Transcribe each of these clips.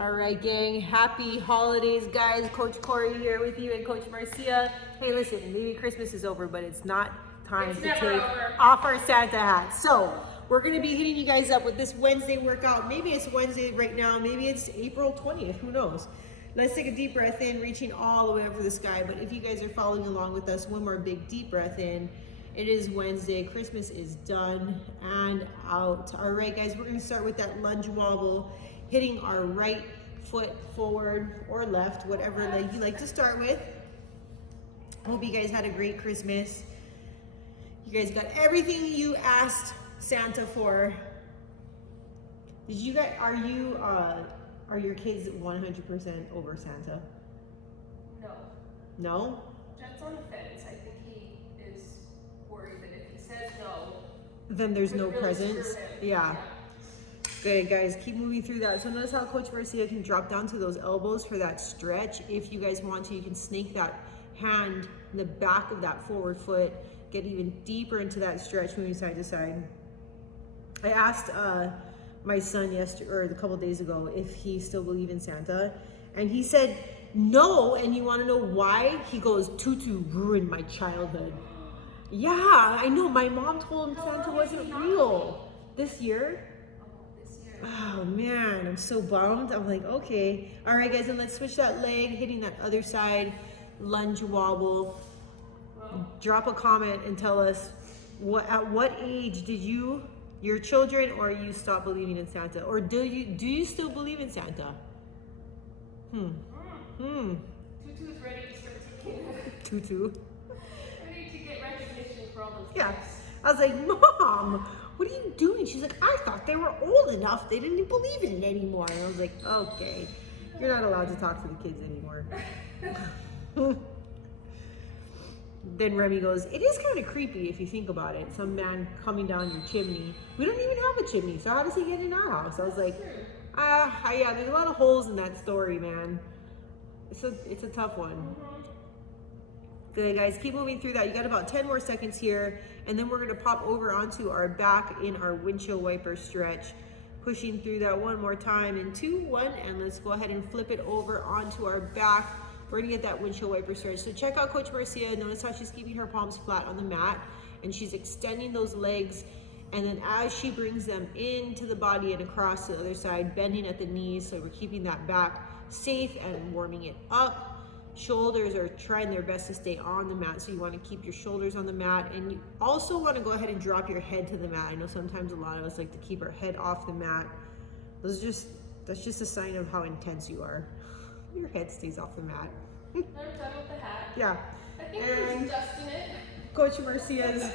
All right, gang. Happy holidays, guys. Coach Corey here with you and Coach Marcia. Hey, listen, maybe Christmas is over, but it's not time to take off our Santa hats. So we're going to be hitting you guys up with this Wednesday workout. Maybe it's Wednesday right now. Maybe it's April 20th. Who knows? Let's take a deep breath in, reaching all the way up to the sky. But if you guys are following along with us, one more big deep breath in. It is Wednesday. Christmas is done and out. All right, guys, we're going to start with that lunge wobble, hitting our right foot forward or left, whatever leg you like to start with. I hope you guys had a great Christmas. You guys got everything you asked Santa for. Did you guys, are your kids 100% over Santa? No. No? Jen's on the fence. I think he is worried that if he says no, then there's no really presents. Yeah. Good, guys, keep moving through that. So notice how Coach Marcia can drop down to those elbows for that stretch. If you guys want to, you can snake that hand in the back of that forward foot, get even deeper into that stretch, moving side to side. I asked my son yesterday, or a couple days ago, if he still believed in Santa, and he said no. And you want to know why? He goes, "Tutu ruined my childhood." Yeah, I know. My mom told him Santa wasn't real this year. Oh man, I'm so bummed. I'm like, okay. All right, guys, and let's switch that leg, hitting that other side, lunge wobble. Drop a comment and tell us at what age did your children or you stop believing in Santa? Or do you still believe in Santa? Tutu is ready to start taking Tutu. ready to get recognition for all those Yeah. gifts. I was like, Mom, what are you doing? She's like, I thought they were old enough. They didn't believe in it anymore. And I was like, okay, you're not allowed to talk to the kids anymore. Then Remy goes, it is kind of creepy if you think about it. Some man coming down your chimney. We don't even have a chimney, so how does he get in our house? I was like, yeah, there's a lot of holes in that story, man. It's a tough one. Good, guys, keep moving through that. You got about 10 more seconds here, and then we're gonna pop over onto our back in our windshield wiper stretch, pushing through that one more time in 2, 1, and let's go ahead and flip it over onto our back. We're gonna get that windshield wiper stretch. So check out Coach Marcia. Notice how she's keeping her palms flat on the mat, and she's extending those legs, and then as she brings them into the body and across to the other side, bending at the knees, so we're keeping that back safe and warming it up. Shoulders are trying their best to stay on the mat, so you want to keep your shoulders on the mat, and you also want to go ahead and drop your head to the mat. I know sometimes a lot of us like to keep our head off the mat. That's just a sign of how intense you are. Your head stays off the mat. I'm done with the hat. Yeah. I think there's dust in it. Coach Marcia's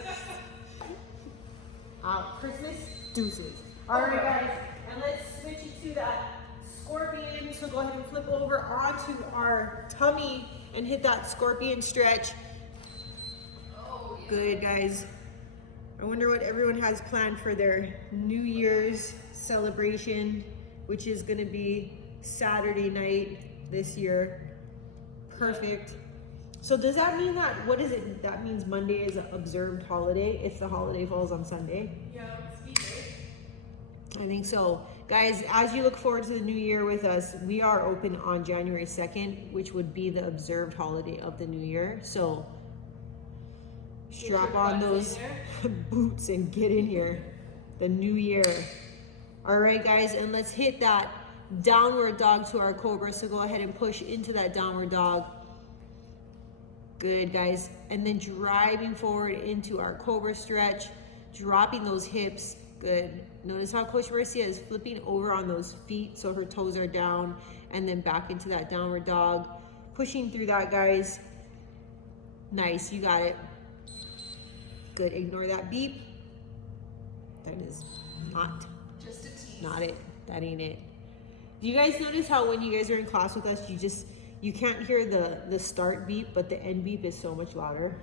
Christmas deuces. All right, guys, and let's switch it to that scorpion. So go ahead and flip over onto our tummy and hit that scorpion stretch. Oh, yeah. Good, guys. I wonder what everyone has planned for their New Year's celebration, which is going to be Saturday night this year. Perfect. So does that mean that, what is it? That means Monday is an observed holiday if the holiday falls on Sunday? Yeah, it's speed. I think so. Guys, as you look forward to the new year with us, we are open on January 2nd, which would be the observed holiday of the new year. So strap on those boots and get in here. The new year. All right, guys, and let's hit that downward dog to our cobra. So go ahead and push into that downward dog. Good, guys. And then driving forward into our cobra stretch, dropping those hips. Good. Notice how Coach Marcia is flipping over on those feet so her toes are down, and then back into that downward dog. Pushing through that, guys. Nice, you got it. Good, ignore that beep. That is not. Just a tease. Not it. That ain't it. Do you guys notice how when you guys are in class with us, you can't hear the start beep, but the end beep is so much louder?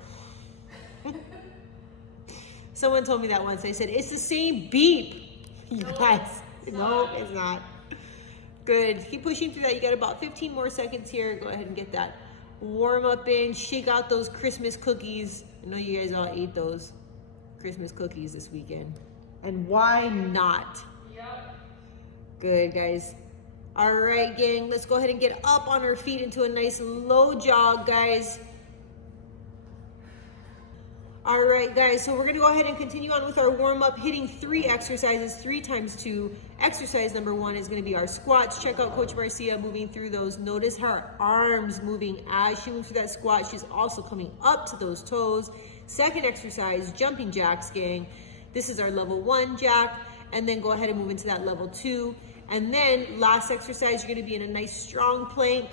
Someone told me that once. They said, it's the same beep. You guys, no, it's not. Good. Keep pushing through that. You got about 15 more seconds here. Go ahead and get that warm up in. Shake out those Christmas cookies. I know you guys all ate those Christmas cookies this weekend. And why not? Yep. Good, guys. All right, gang, let's go ahead and get up on our feet into a nice low jog, guys. All right, guys, so we're gonna go ahead and continue on with our warm-up, hitting 3 exercises, 3 times 2. Exercise number 1 is gonna be our squats. Check out Coach Marcia moving through those. Notice her arms moving as she moves through that squat. She's also coming up to those toes. Second exercise, jumping jacks, gang. This is our level 1 jack, and then go ahead and move into that level 2. And then last exercise, you're gonna be in a nice strong plank.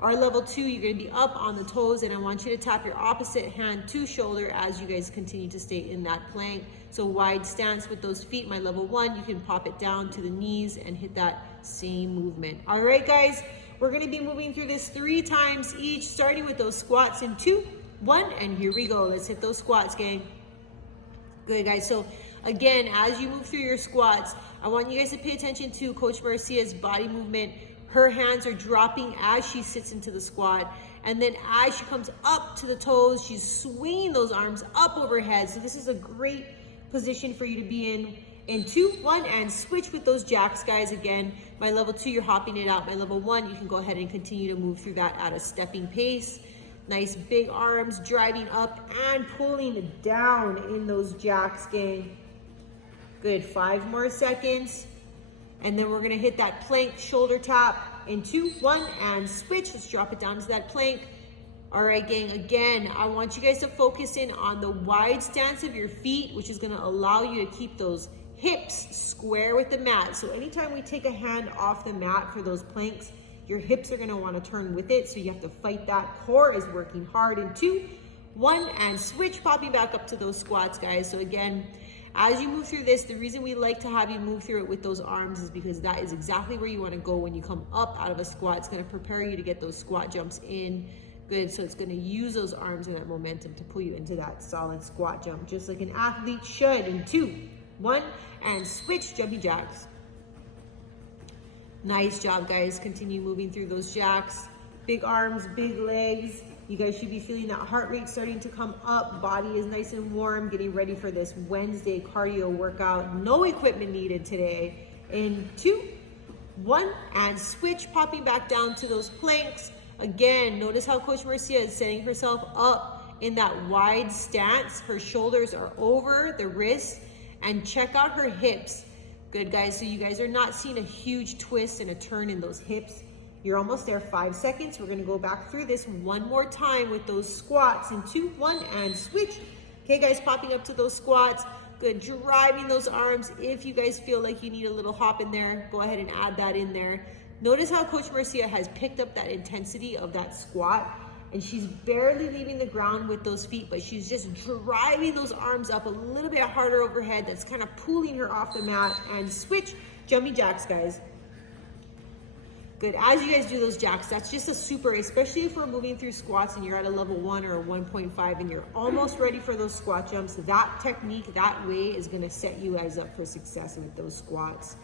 Our level 2, you're gonna be up on the toes, and I want you to tap your opposite hand to shoulder as you guys continue to stay in that plank. So wide stance with those feet. My level 1, you can pop it down to the knees and hit that same movement. All right, guys, we're gonna be moving through this 3 times each, starting with those squats in 2, 1, and here we go. Let's hit those squats, gang. Good, guys. So again, as you move through your squats, I want you guys to pay attention to Coach Marcia's body movement. Her hands are dropping as she sits into the squat. And then as she comes up to the toes, she's swinging those arms up overhead. So this is a great position for you to be in 2, 1, and switch with those jacks, guys. Again, my level 2, you're hopping it out. My level 1, you can go ahead and continue to move through that at a stepping pace. Nice big arms driving up and pulling down in those jacks, gang. Good, 5 more seconds. And then we're gonna hit that plank shoulder tap in 2, 1, and switch. Let's drop it down to that plank. All right, gang, again, I want you guys to focus in on the wide stance of your feet, which is gonna allow you to keep those hips square with the mat. So anytime we take a hand off the mat for those planks, your hips are gonna wanna turn with it, so you have to fight that. Core is working hard in 2, 1, and switch, popping back up to those squats, guys. So again, as you move through this, the reason we like to have you move through it with those arms is because that is exactly where you want to go when you come up out of a squat. It's going to prepare you to get those squat jumps in. Good, so it's going to use those arms and that momentum to pull you into that solid squat jump, just like an athlete should. In 2, 1, and switch, jumping jacks. Nice job, guys. Continue moving through those jacks. Big arms, big legs. You guys should be feeling that heart rate starting to come up. Body is nice and warm, getting ready for this Wednesday cardio workout. No equipment needed today. In 2, 1, and switch, popping back down to those planks. Again, notice how Coach Marcia is setting herself up in that wide stance. Her shoulders are over the wrists, and check out her hips. Good, guys, so you guys are not seeing a huge twist and a turn in those hips. You're almost there, 5 seconds. We're gonna go back through this one more time with those squats in 2, 1, and switch. Okay, guys, popping up to those squats. Good, driving those arms. If you guys feel like you need a little hop in there, go ahead and add that in there. Notice how Coach Marcia has picked up that intensity of that squat, and she's barely leaving the ground with those feet, but she's just driving those arms up a little bit harder overhead. That's kind of pulling her off the mat. And switch, jumping jacks, guys. Good, as you guys do those jacks, that's just a super, especially if we're moving through squats and you're at a level 1 or a 1.5 and you're almost ready for those squat jumps, that technique, that way is gonna set you guys up for success with those squats.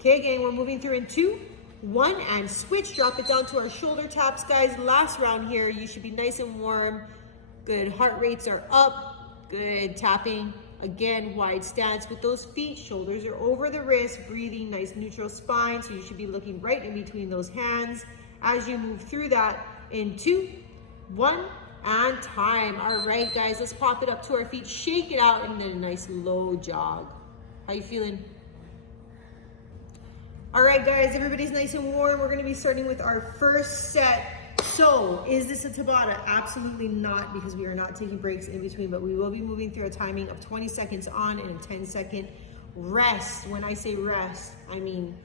Okay, gang, we're moving through in 2, 1, and switch, drop it down to our shoulder taps, guys. Last round here, you should be nice and warm. Good, heart rates are up. Good, tapping. Again, wide stance with those feet, shoulders are over the wrist, breathing, nice neutral spine. So you should be looking right in between those hands as you move through that in 2, 1, and time. All right, guys, let's pop it up to our feet, shake it out, and then a nice low jog. How you feeling? All right, guys, everybody's nice and warm. We're gonna be starting with our first set. So, is this a Tabata? Absolutely not, because we are not taking breaks in between, but we will be moving through a timing of 20 seconds on and a 10-second rest. When I say rest, I mean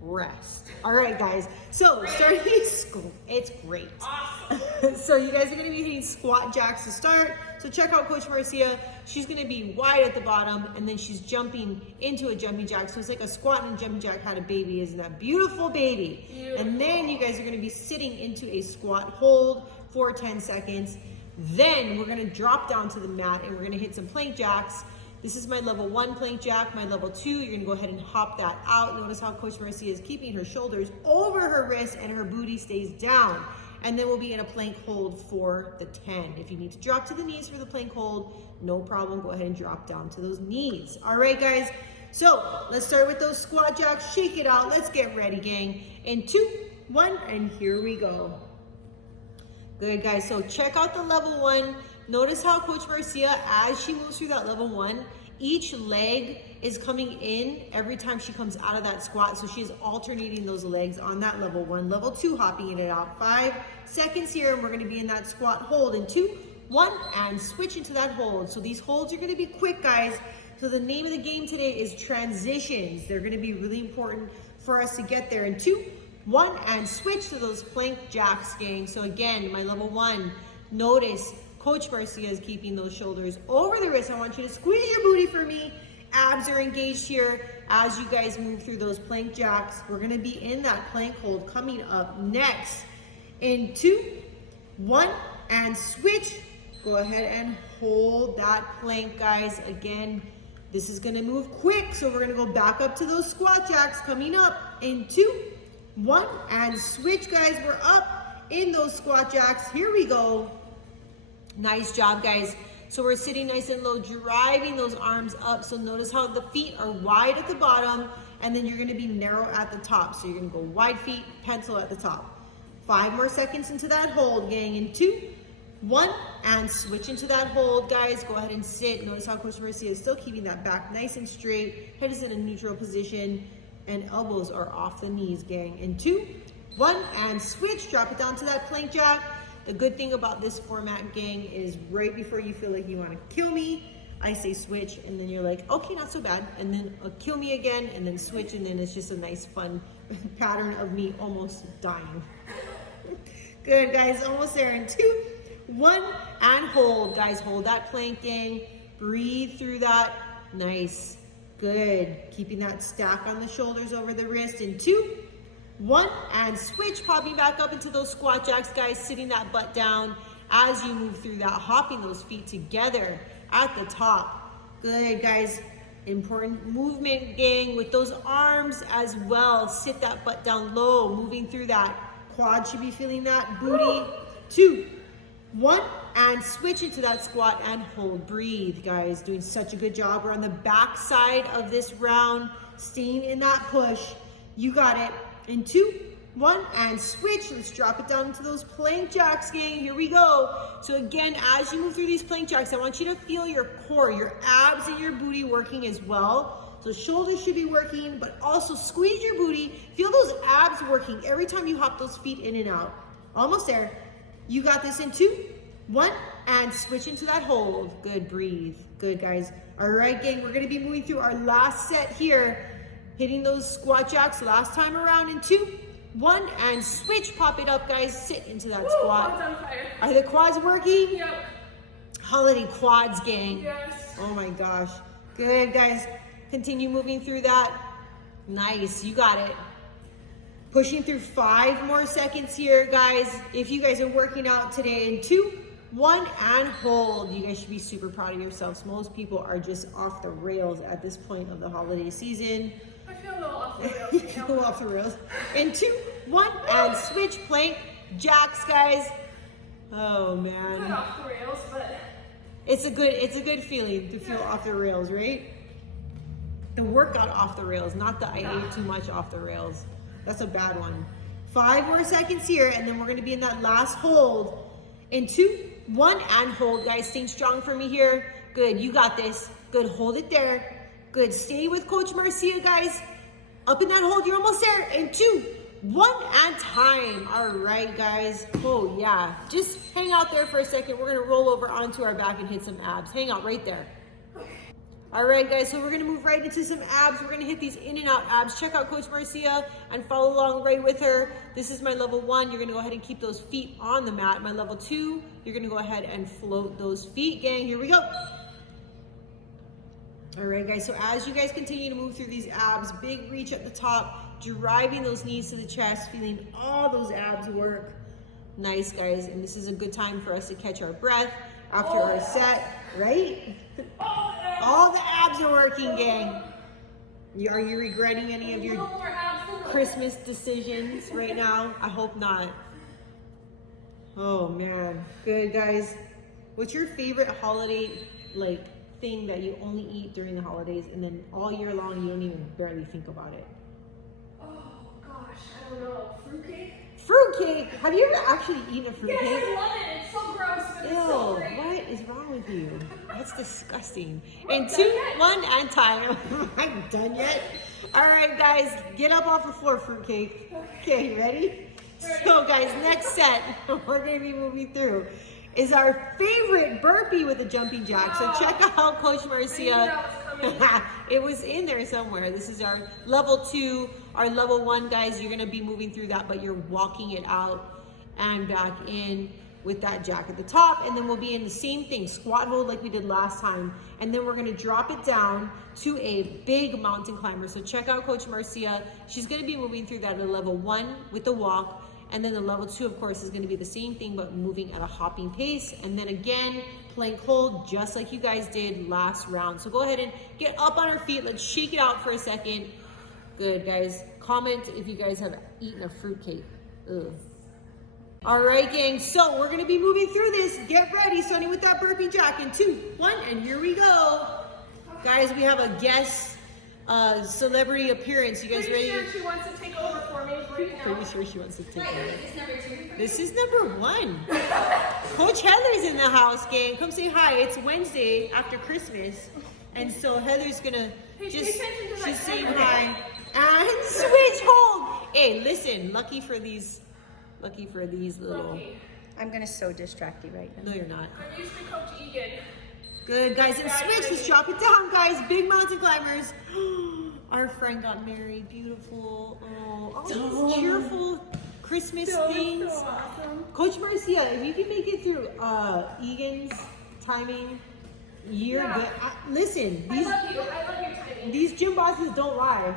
rest. All right, guys. So, starting school, it's great. Awesome. So, you guys are going to be hitting squat jacks to start. So, check out Coach Marcia. She's going to be wide at the bottom, and then she's jumping into a jumping jack. So, it's like a squat and a jumping jack had a baby. Isn't that beautiful, baby? Beautiful. And then you guys are going to be sitting into a squat hold for 10 seconds. Then we're going to drop down to the mat, and we're going to hit some plank jacks. This is my level 1 plank jack. My level 2, you're gonna go ahead and hop that out. Notice how Coach Marcia is keeping her shoulders over her wrists and her booty stays down. And then we'll be in a plank hold for the 10. If you need to drop to the knees for the plank hold, no problem. Go ahead and drop down to those knees. All right, guys, So let's start with those squat jacks. Shake it out. Let's get ready, gang. In 2, 1, and here we go. Good, guys. So check out the level 1. Notice how Coach Marcia, as she moves through that level 1, each leg is coming in every time she comes out of that squat. So she's alternating those legs on that level 1. Level 2, hopping it out. 5 seconds here, and we're going to be in that squat hold. In 2, 1, and switch into that hold. So these holds are going to be quick, guys. So the name of the game today is transitions. They're going to be really important for us to get there. In 2, 1, and switch to those plank jacks, gang. So again, my level 1, notice Coach Marcia is keeping those shoulders over the wrist. I want you to squeeze your booty for me. Abs are engaged here as you guys move through those plank jacks. We're going to be in that plank hold coming up next. In 2, 1, and switch. Go ahead and hold that plank, guys. Again, this is going to move quick, so we're going to go back up to those squat jacks coming up. In 2, 1, and switch, guys. We're up in those squat jacks. Here we go. Nice job, guys. So we're sitting nice and low, driving those arms up. So notice how the feet are wide at the bottom, and then you're going to be narrow at the top. So you're going to go wide feet, pencil at the top. 5 more seconds into that hold, gang. In 2, 1, and switch into that hold, guys. Go ahead and sit. Notice how Coach Marcia is still keeping that back nice and straight. Head is in a neutral position, and elbows are off the knees, gang. In 2, 1, and switch. Drop it down to that plank jack. The good thing about this format, gang, is right before you feel like you want to kill me, I say switch, and then you're like, okay, not so bad, and then kill me again, and then switch, and then it's just a nice, fun pattern of me almost dying. Good, guys, almost there. In 2, 1, and hold, guys. Hold that plank, gang. Breathe through that. Nice. Good. Keeping that stack on the shoulders over the wrist. In 2, 1, and switch. Popping back up into those squat jacks, guys. Sitting that butt down as you move through that. Hopping those feet together at the top. Good, guys. Important movement, gang, with those arms as well. Sit that butt down low. Moving through that. Quad should be feeling that. Booty. 2, 1, and switch into that squat and hold. Breathe, guys. Doing such a good job. We're on the back side of this round. Staying in that push. You got it. In 2, 1, and switch. Let's drop it down into those plank jacks, gang. Here we go. So again, as you move through these plank jacks, I want you to feel your core, your abs and your booty working as well. So shoulders should be working, but also squeeze your booty. Feel those abs working every time you hop those feet in and out. Almost there. You got this. In 2, 1, and switch into that hold. Good, breathe. Good, guys. All right, gang, we're gonna be moving through our last set here. Hitting those squat jacks last time around. In 2, 1, and switch. Pop it up, guys. Sit into that squat. Quads on fire. Are the quads working? Yep. Holiday quads, gang. Yes. Oh my gosh. Good, guys. Continue moving through that. Nice, you got it. Pushing through 5 more seconds here, guys. If you guys are working out today. In 2, 1, and hold. You guys should be super proud of yourselves. Most people are just off the rails at this point of the holiday season. I feel a little off the rails. You feel off the rails. In 2, 1, and switch. Plank jacks, guys. Oh man. Not off the rails, but It's a good feeling to feel off the rails, right? The workout off the rails, not the I ate too much off the rails. That's a bad one. 5 more seconds here, and then we're gonna be in that last hold. In 2, 1, and hold, guys. Staying strong for me here. Good, you got this. Good, hold it there. Good, stay with Coach Marcia, guys. Up in that hold, you're almost there. In 2, 1, and time. All right, guys. Oh yeah, just hang out there for a second. We're gonna roll over onto our back and hit some abs. Hang out right there. All right, guys, so we're gonna move right into some abs. We're gonna hit these in and out abs. Check out Coach Marcia and follow along right with her. This is my level 1. You're gonna go ahead and keep those feet on the mat. My level 2, you're gonna go ahead and float those feet, gang. Here we go. All right, guys, so as you guys continue to move through these abs, big reach at the top, driving those knees to the chest, feeling all those abs work. Nice, guys, and this is a good time for us to catch our breath after our set, right? All the abs are working, gang. Are you regretting any of your Christmas decisions right now? I hope not. Oh man, good, guys. What's your favorite holiday thing that you only eat during the holidays, and then all year long you don't even barely think about it? Oh gosh, I don't know. Fruitcake? Fruitcake! Have you ever actually eaten a fruitcake? Yes, I love it. It's so gross, but Ew, it's so great. what is wrong with you? That's disgusting. We're And done 2, yet? 1, and time. I'm done yet. All right, guys, get up off the floor, fruitcake. Okay, you ready? So, guys, next set we're gonna be moving through is our favorite burpee with a jumping jack. So check out Coach Marcia. It was in there somewhere. This is our level 2, our level 1, guys. You're gonna be moving through that, but you're walking it out and back in with that jack at the top, and then we'll be in the same thing, squat hold like we did last time, and then we're gonna drop it down to a big mountain climber. So check out Coach Marcia. She's gonna be moving through that at a level 1 with the walk, and then the level 2, of course, is gonna be the same thing, but moving at a hopping pace, and then again, plank hold, just like you guys did last round. So go ahead and get up on our feet. Let's shake it out for a second. Good, guys. Comment if you guys have eaten a fruitcake. Ugh. All right, gang, so we're gonna be moving through this. Get ready, starting with that burpee jack in 2, 1, and here we go. Guys, we have a guest celebrity appearance. You guys ready? Pretty sure she wants to take over for me right now. Pretty sure she wants to take over. Is this number 2? This is number 1. Coach Heather's in the house, gang. Come say hi. It's Wednesday after Christmas. And so Heather's gonna Hey, just, pay attention to she's that saying camera. hi. And switch hold. Hey, listen, lucky for these little, Lucky. I'm gonna so distract you right now. no you're not. I'm used to Coach Egan. Good, guys, and switch, let's drop it down, guys. Big mountain climbers. Our friend got married, beautiful. Oh, all these cheerful Christmas things. So awesome. Coach Marcia, if you can make it through Egan's timing, you're Yeah. good. Listen, I love you. I love your timing. these gym bosses don't lie.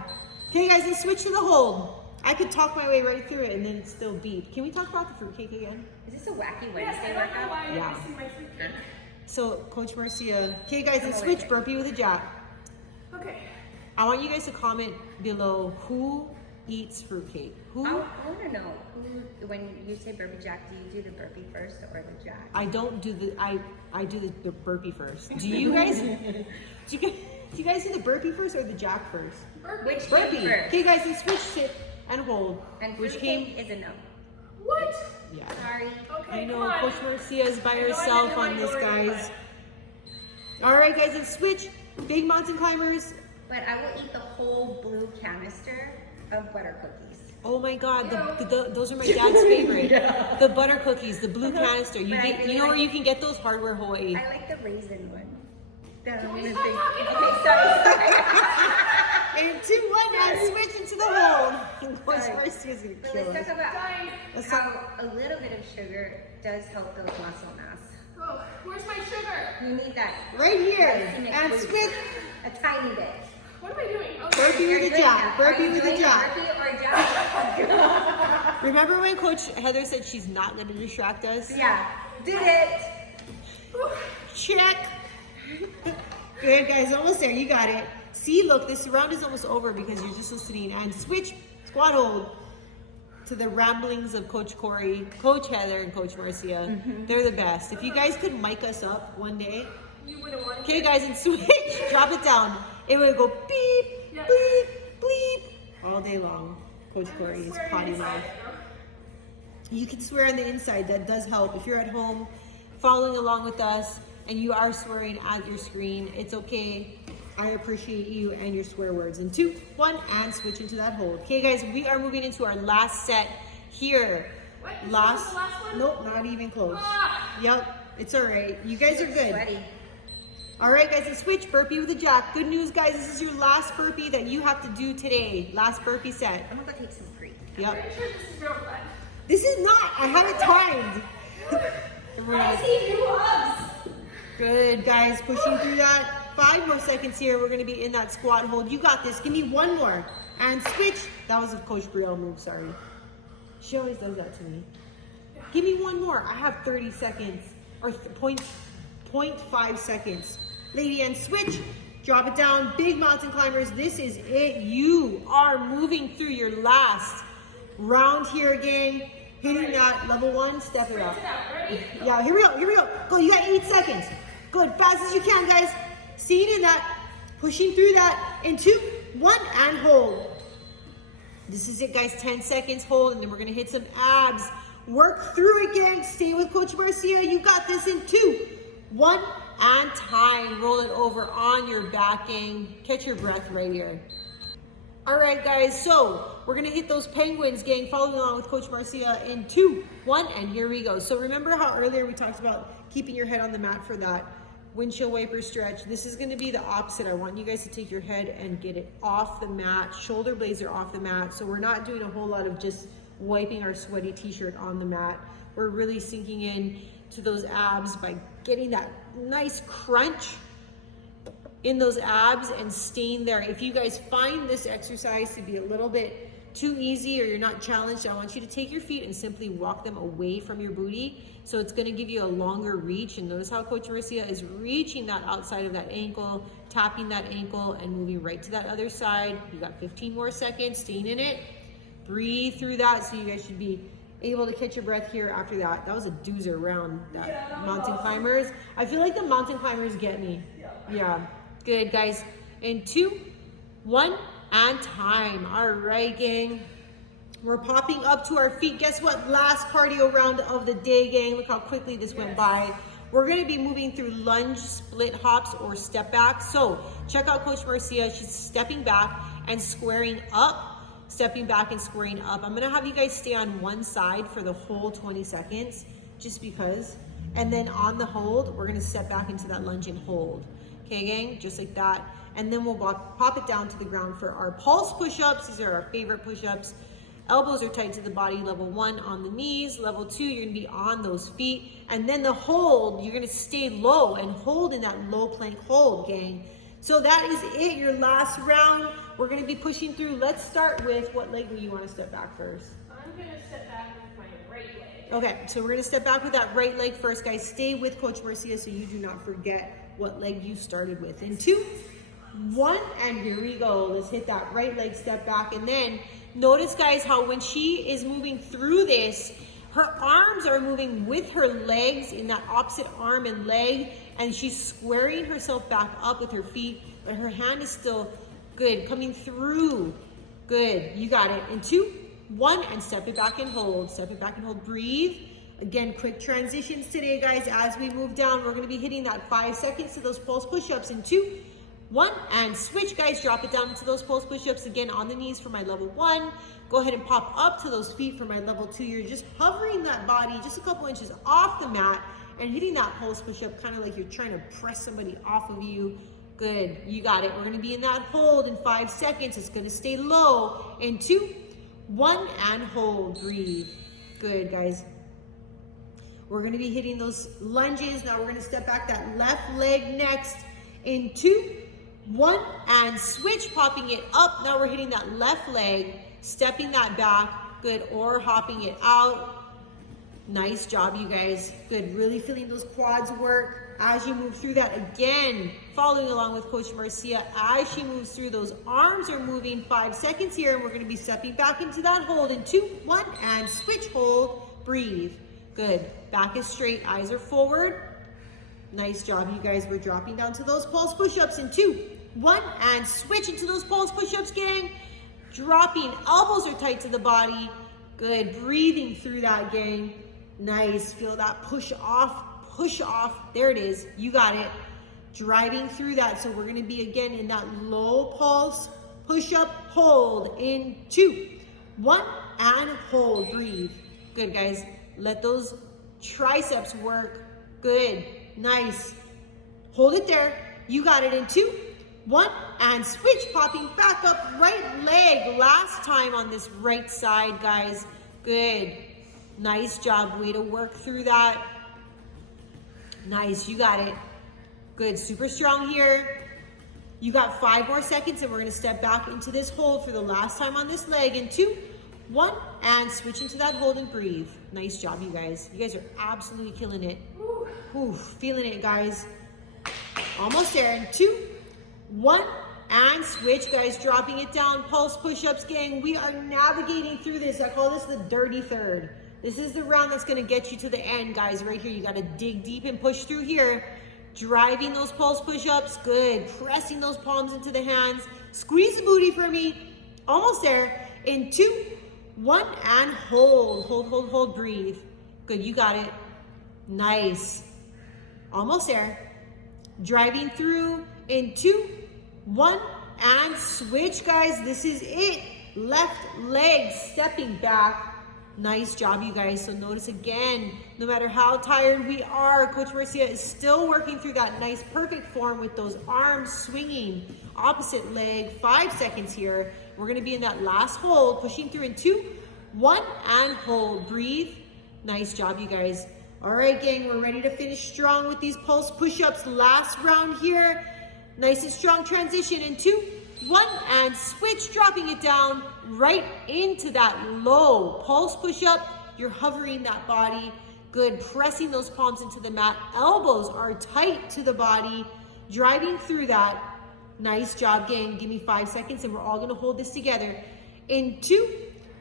Okay, guys, let's switch to the hold. I could talk my way right through it and then it's still beep. Can we talk about the fruitcake again? Is this a wacky Yes, I Wednesday don't know workout? why Yeah. you're missing my fruitcake. So, Coach Marcia, okay, guys, let's Oh, switch okay. burpee with a jack. Okay. I want you guys to comment below who eats fruitcake. Who? I want to know when you say burpee jack, do you do the burpee first or the jack? I don't do the I do the burpee first. Do you guys? do you guys do the burpee first or the jack first? Which Burpee. came first? Okay, guys, let's switch sit and hold. And Which fruitcake came? is a no. What? Yeah. Sorry. Okay, I know come on. Coach Marcia is by I know I herself didn't on like this, Dory, guys. All right, guys, let's switch. Big mountain climbers. But I will eat the whole blue canister of butter cookies. Oh my God, those are my dad's favorite. The butter cookies, the blue canister. You But I get, really you know where like- you can get those? Hardware Hawaii. I like the raisin one. That I'm we gonna stop say. talking Okay, about sorry. And 2, 1, now switch into the hold. And Coach Sorry. Marcia's gonna But kill let's us. talk about Fine. Let's how talk- a little bit of sugar does help build muscle mass. Oh, where's my sugar? You need that. Right here. Glycemic And boost. switch. A tiny bit. What am I doing? Oh, Burpee You're with a doing jack. that. Burpee Are you with a doing jack. Burpee or jack? Remember when Coach Heather said she's not going to distract us? Yeah. Did it. Check. Good, guys. Almost there. You got it. See, look, this round is almost over because you're just listening. And switch, squat hold to the ramblings of Coach Corey, Coach Heather, and Coach Marcia. They're the best. If you guys could mic us up one day. You wouldn't want Okay, guys, and switch. Drop it down. It would go beep, Yeah. beep, bleep all day long. Coach Corey is potty mouth. You can swear on the inside. That does help. If you're at home following along with us and you are swearing at your screen, it's okay. I appreciate you and your swear words. In 2, 1, and switch into that hold. Okay, guys, we are moving into our last set here. What? This was the last one? Nope, not even close. Ah! Yep, it's all right. You guys are good. Sweaty. All right, guys, let's switch. Burpee with a jack. Good news, guys. This is your last burpee that you have to do today. Last burpee set. I'm gonna go take some cream. Yep. Pretty sure this is real fun. This is not. I have it timed. I see new hugs. Good, guys. Pushing through that. 5 more seconds here. We're going to be in that squat hold. You got this. Give me one more. And switch. That was a Coach Brielle move. Sorry. She always does that to me. Give me one more. I have 30 seconds. Or 0.5 seconds. Lady, and switch. Drop it down. Big mountain climbers. This is it. You are moving through your last round here again. Hitting that level 1. Step it up. Sit out. Ready? Yeah, here we go. Here we go. Go. You got 8 seconds. Good. Fast as you can, guys. staying in that, pushing through that, in 2, 1, and hold. This is it, guys, 10 seconds, hold, and then we're gonna hit some abs. Work through it, gang. Stay with Coach Marcia. You got this in 2, 1, and time. Roll it over on your back, gang. Catch your breath right here. All right, guys, so we're gonna hit those penguins, gang, following along with Coach Marcia in 2, 1, and here we go. So remember how earlier we talked about keeping your head on the mat for that windshield wiper stretch? This is gonna be the opposite. I want you guys to take your head and get it off the mat. Shoulder blades are off the mat, so we're not doing a whole lot of just wiping our sweaty t-shirt on the mat. We're really sinking in to those abs by getting that nice crunch in those abs and staying there. If you guys find this exercise to be a little bit too easy or you're not challenged, I want you to take your feet and simply walk them away from your booty. So it's gonna give you a longer reach. And notice how Coach Marcia is reaching that outside of that ankle, tapping that ankle and moving right to that other side. You got 15 more seconds, staying in it. Breathe through that, so you guys should be able to catch your breath here after that. That was a doozer round, that mountain climbers. I feel like the mountain climbers get me. Yeah, good, guys. In 2, 1, and time. All right, gang. We're popping up to our feet. Guess what? Last cardio round of the day, gang. Look how quickly this went by. We're gonna be moving through lunge, split hops, or step back. So check out Coach Marcia. She's stepping back and squaring up. Stepping back and squaring up. I'm gonna have you guys stay on one side for the whole 20 seconds, just because. And then on the hold, we're gonna step back into that lunge and hold. Okay, gang, just like that. And then we'll pop it down to the ground for our pulse push-ups. These are our favorite push-ups. Elbows are tight to the body, level 1 on the knees. Level 2, you're gonna be on those feet. And then the hold, you're gonna stay low and hold in that low plank hold, gang. So that is it, your last round. We're gonna be pushing through. Let's start with, what leg do you wanna step back first? I'm gonna step back with my right leg. Okay, so we're gonna step back with that right leg first, guys. Stay with Coach Marcia so you do not forget what leg you started with. In 2, 1, and here we go. Let's hit that right leg step back. And then notice, guys, how when she is moving through this, her arms are moving with her legs in that opposite arm and leg, and she's squaring herself back up with her feet, but her hand is still good, coming through. Good, you got it. In 2, 1, and step it back and hold. Step it back and hold, breathe. Again, quick transitions today, guys. As we move down, we're gonna be hitting that 5 seconds to those pulse push-ups. In 2, 1, and switch, guys. Drop it down into those pulse push-ups. Again, on the knees for my level 1. Go ahead and pop up to those feet for my level 2. You're just hovering that body just a couple inches off the mat and hitting that pulse push-up, kind of like you're trying to press somebody off of you. Good, you got it. We're gonna be in that hold in 5 seconds. It's gonna stay low. In 2, 1, and hold, breathe. Good, guys. We're gonna be hitting those lunges. Now we're gonna step back that left leg next. In 2, 1, and switch, popping it up. Now we're hitting that left leg, stepping that back, good, or hopping it out. Nice job, you guys. Good, really feeling those quads work as you move through that. Again, following along with Coach Marcia as she moves through, those arms are moving. 5 seconds here, and we're gonna be stepping back into that hold in 2, 1, and switch, hold, breathe. Good, back is straight, eyes are forward. Nice job, you guys. We're dropping down to those pulse push-ups in 2, 1, and switch into those pulse push-ups, gang. Dropping, elbows are tight to the body. Good, breathing through that, gang. Nice, feel that push off. There it is, you got it. Driving through that, so we're gonna be again in that low pulse, push-up, hold in 2, 1, and hold, breathe. Good, guys, let those triceps work. Good, nice. Hold it there, you got it. In 2, 1, and switch, popping back up, right leg. Last time on this right side, guys. Good, nice job, way to work through that. Nice, you got it. Good, super strong here. You got 5 more seconds and we're gonna step back into this hold for the last time on this leg in 2, 1, and switch into that hold and breathe. Nice job, you guys. You guys are absolutely killing it. Ooh, feeling it, guys. Almost there. In 2, 1, and switch, guys. Dropping it down. Pulse push-ups, gang. We are navigating through this. I call this the dirty third. This is the round that's gonna get you to the end, guys. Right here, you gotta dig deep and push through here. Driving those pulse push-ups. Good. Pressing those palms into the hands. Squeeze the booty for me. Almost there. In 2, 1, and hold. Hold. Breathe. Good. You got it. Nice. Almost there. Driving through. In 2, 1, and switch, guys. This is it. Left leg stepping back. Nice job, you guys. So notice again, no matter how tired we are, Coach Marcia is still working through that nice perfect form with those arms swinging. Opposite leg, 5 seconds here. We're gonna be in that last hold, pushing through in 2, 1, and hold. Breathe. Nice job, you guys. All right, gang, we're ready to finish strong with these pulse push-ups. Last round here. Nice and strong transition in 2, 1, and switch, dropping it down right into that low pulse push-up. You're hovering that body. Good, pressing those palms into the mat. Elbows are tight to the body, driving through that. Nice job, gang. Give me 5 seconds and we're all gonna hold this together. In 2,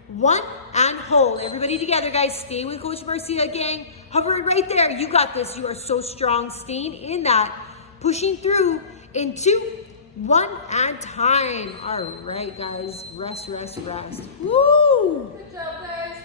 1, and hold. Everybody together, guys. Stay with Coach Marcia, gang. Hovering right there. You got this. You are so strong. Staying in that. Pushing through in 2, 1, and time. All right, guys. Rest. Woo! Good job, guys.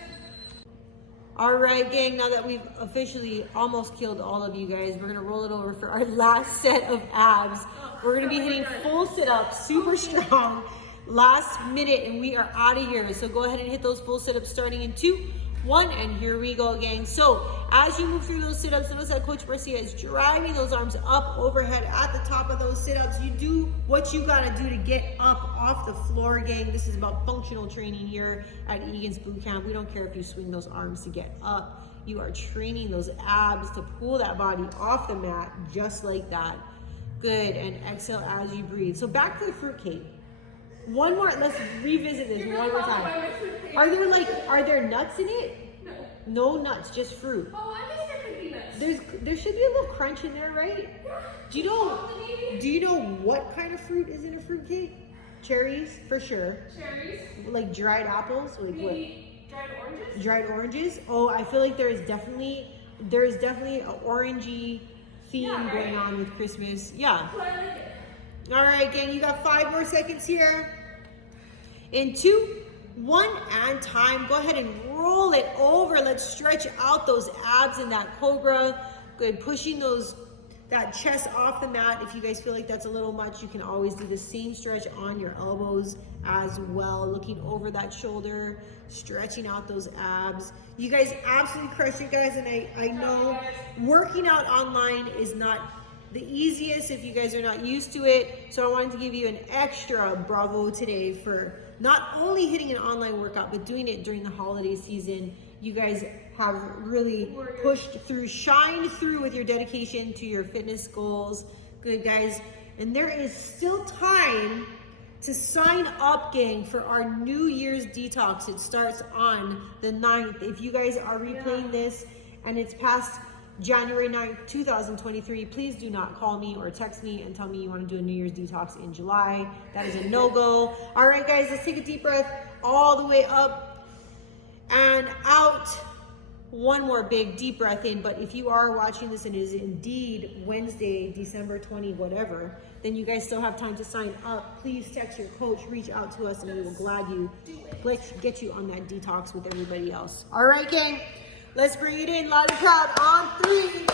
All right, gang. Now that we've officially almost killed all of you guys, we're going to roll it over for our last set of abs. We're going to be hitting full sit-ups, super strong. Last minute, and we are out of here. So go ahead and hit those full sit-ups starting in 2, 1, and here we go, gang. So as you move through those sit-ups, notice that Coach Marcia is driving those arms up overhead at the top of those sit-ups. You do what you gotta do to get up off the floor, gang. This is about functional training here at Egan's Bootcamp. We don't care if you swing those arms to get up. You are training those abs to pull that body off the mat just like that. Good, and exhale as you breathe. So back to the fruitcake. One more, let's revisit this one more time. Are there nuts in it? No. No nuts, just fruit. Oh, I guess there could be nuts. There should be a little crunch in there, right? Yeah. Do you know what kind of fruit is in a fruit cake? Cherries, for sure. Cherries. Like dried apples, like what? Maybe dried oranges. Dried oranges? Oh, I feel like there is definitely an orangey theme going on with Christmas. Yeah. But I like it. All right, gang, you got 5 more seconds here. In 2, 1, and time. Go ahead and roll it over. Let's stretch out those abs in that cobra. Good, pushing that chest off the mat. If you guys feel like that's a little much, you can always do the same stretch on your elbows as well. Looking over that shoulder, stretching out those abs. You guys absolutely crush it, guys. And I know working out online is not the easiest if you guys are not used to it. So I wanted to give you an extra bravo today for not only hitting an online workout, but doing it during the holiday season. You guys have really pushed through, shined through with your dedication to your fitness goals. Good, guys. And there is still time to sign up, gang, for our New Year's detox. It starts on the 9th. If you guys are replaying this and it's past January 9th, 2023, please do not call me or text me and tell me you want to do a New Year's detox in July. That is a no-go. All right, guys, let's take a deep breath all the way up and out. One more big deep breath in. But if you are watching this and it is indeed Wednesday, December 20, whatever, then you guys still have time to sign up. Please text your coach, reach out to us, and we will gladly get you on that detox with everybody else. All right, gang. Let's bring it in, loud and proud, on 3.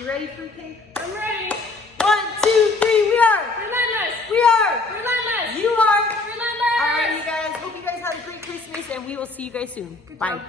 You ready, fruitcake? I'm ready. 1, 2, 3, we are. Relentless. We are. Relentless. You are. Relentless. All right, you guys. Hope you guys have a great Christmas, and we will see you guys soon. Bye. job.